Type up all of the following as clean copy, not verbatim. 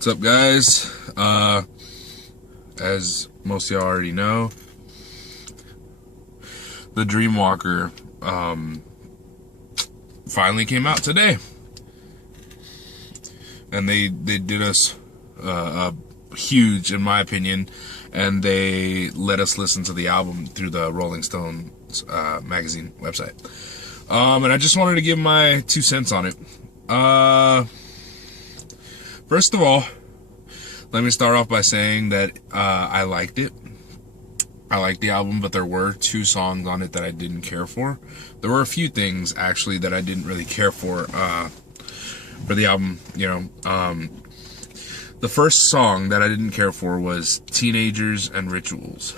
What's up, guys? As most of y'all already know, the Dreamwalker finally came out today, and they did us huge, in my opinion, and they let us listen to the album through the Rolling Stones magazine website. And I just wanted to give my 2 cents on it. First of all, let me start off by saying that I liked it. I liked the album, but there were 2 songs on it that I didn't care for. There were a few things, actually, that I didn't really care for the album. The first song that I didn't care for was Teenagers and Rituals.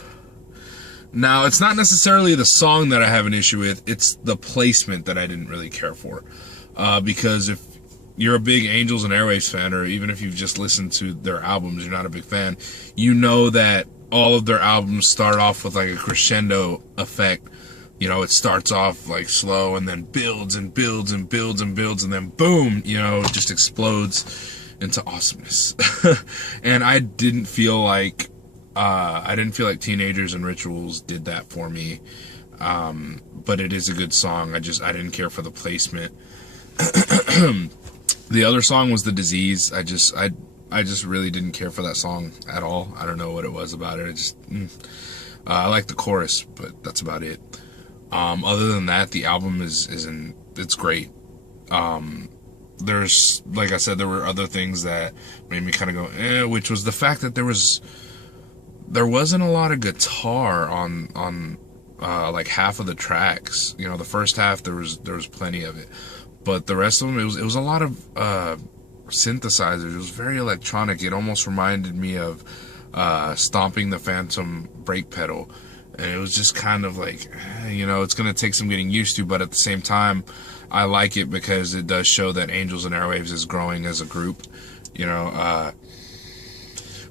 Now, it's not necessarily the song that I have an issue with, it's the placement that I didn't really care for. Because if you're a big Angels and Airwaves fan, or even if you've just listened to their albums, you're not a big fan, you know that all of their albums start off with like a crescendo effect. You know, it starts off like slow and then builds and builds and builds and builds, and then boom, it just explodes into awesomeness. And I didn't feel like Teenagers and Rituals did that for me. But it is a good song. I didn't care for the placement. The other song was The Disease. I just really didn't care for that song at all. I don't know what it was about it. I like the chorus, but that's about it. Other than that, the album it's great. There's, like I said, there were other things that made me kind of go, which was the fact that there wasn't a lot of guitar on like half of the tracks. The first half there was plenty of it. But the rest of them, it was a lot of synthesizers. It was very electronic. It almost reminded me of Stomping the Phantom brake pedal. And it was just kind of like, it's going to take some getting used to. But at the same time, I like it because it does show that Angels and Airwaves is growing as a group.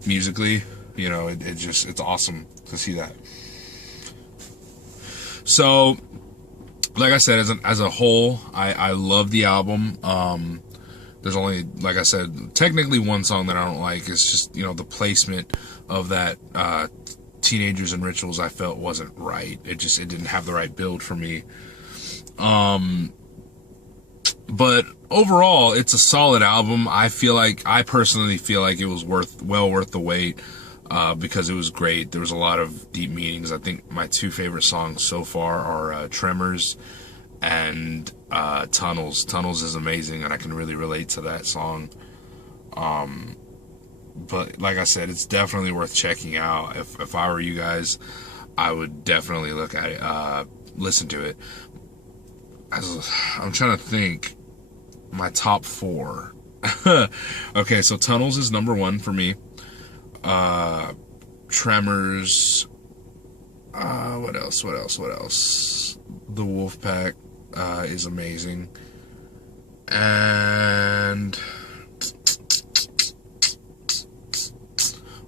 Musically, it's awesome to see that. So, like I said, as a whole, I love the album. There's only, like I said, technically one song that I don't like. It's just, the placement of that Teenagers and Rituals I felt wasn't right. It didn't have the right build for me. But overall, it's a solid album. I personally feel like it was well worth the wait. Because it was great. There was a lot of deep meanings. I think my 2 favorite songs so far are Tremors and Tunnels. Tunnels is amazing, and I can really relate to that song. But like I said, it's definitely worth checking out. If I were you guys, I would definitely look at it, listen to it. I'm trying to think my top 4. Okay, so Tunnels is number 1 for me. Tremors, what else? The Wolfpack, is amazing. And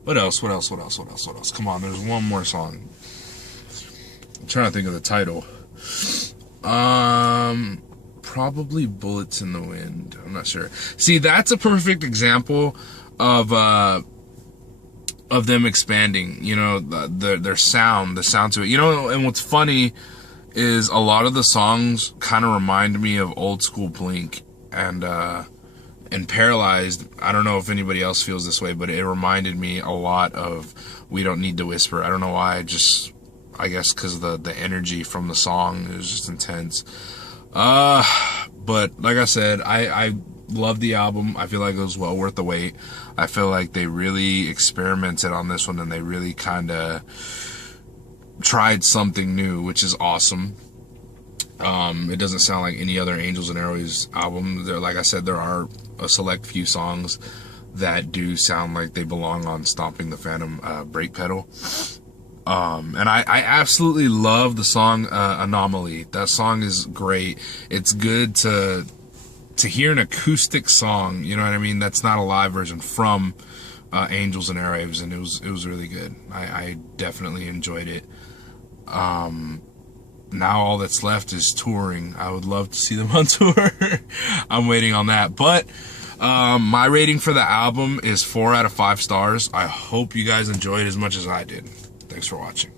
what else? Come on, there's one more song. I'm trying to think of the title. Probably Bullets in the Wind. I'm not sure. See, that's a perfect example of them expanding, their sound, the sound to it. And what's funny is a lot of the songs kind of remind me of old school Blink and Paralyzed. I don't know if anybody else feels this way, but it reminded me a lot of We Don't Need to Whisper. I don't know why, I guess because the energy from the song is just intense. But like I said, I love the album. I feel like it was well worth the wait. I feel like they really experimented on this one, and they really kind of tried something new, which is awesome. It doesn't sound like any other Angels and Airwaves album. Like I said, there are a select few songs that do sound like they belong on Stomping the Phantom brake pedal. And I absolutely love the song Anomaly. That song is great. It's good to hear an acoustic song, you know what I mean? That's not a live version from Angels and Airwaves, and it was really good. I definitely enjoyed it. Now all that's left is touring. I would love to see them on tour. I'm waiting on that. But My rating for the album is 4 out of 5 stars. I hope you guys enjoyed as much as I did. Thanks for watching.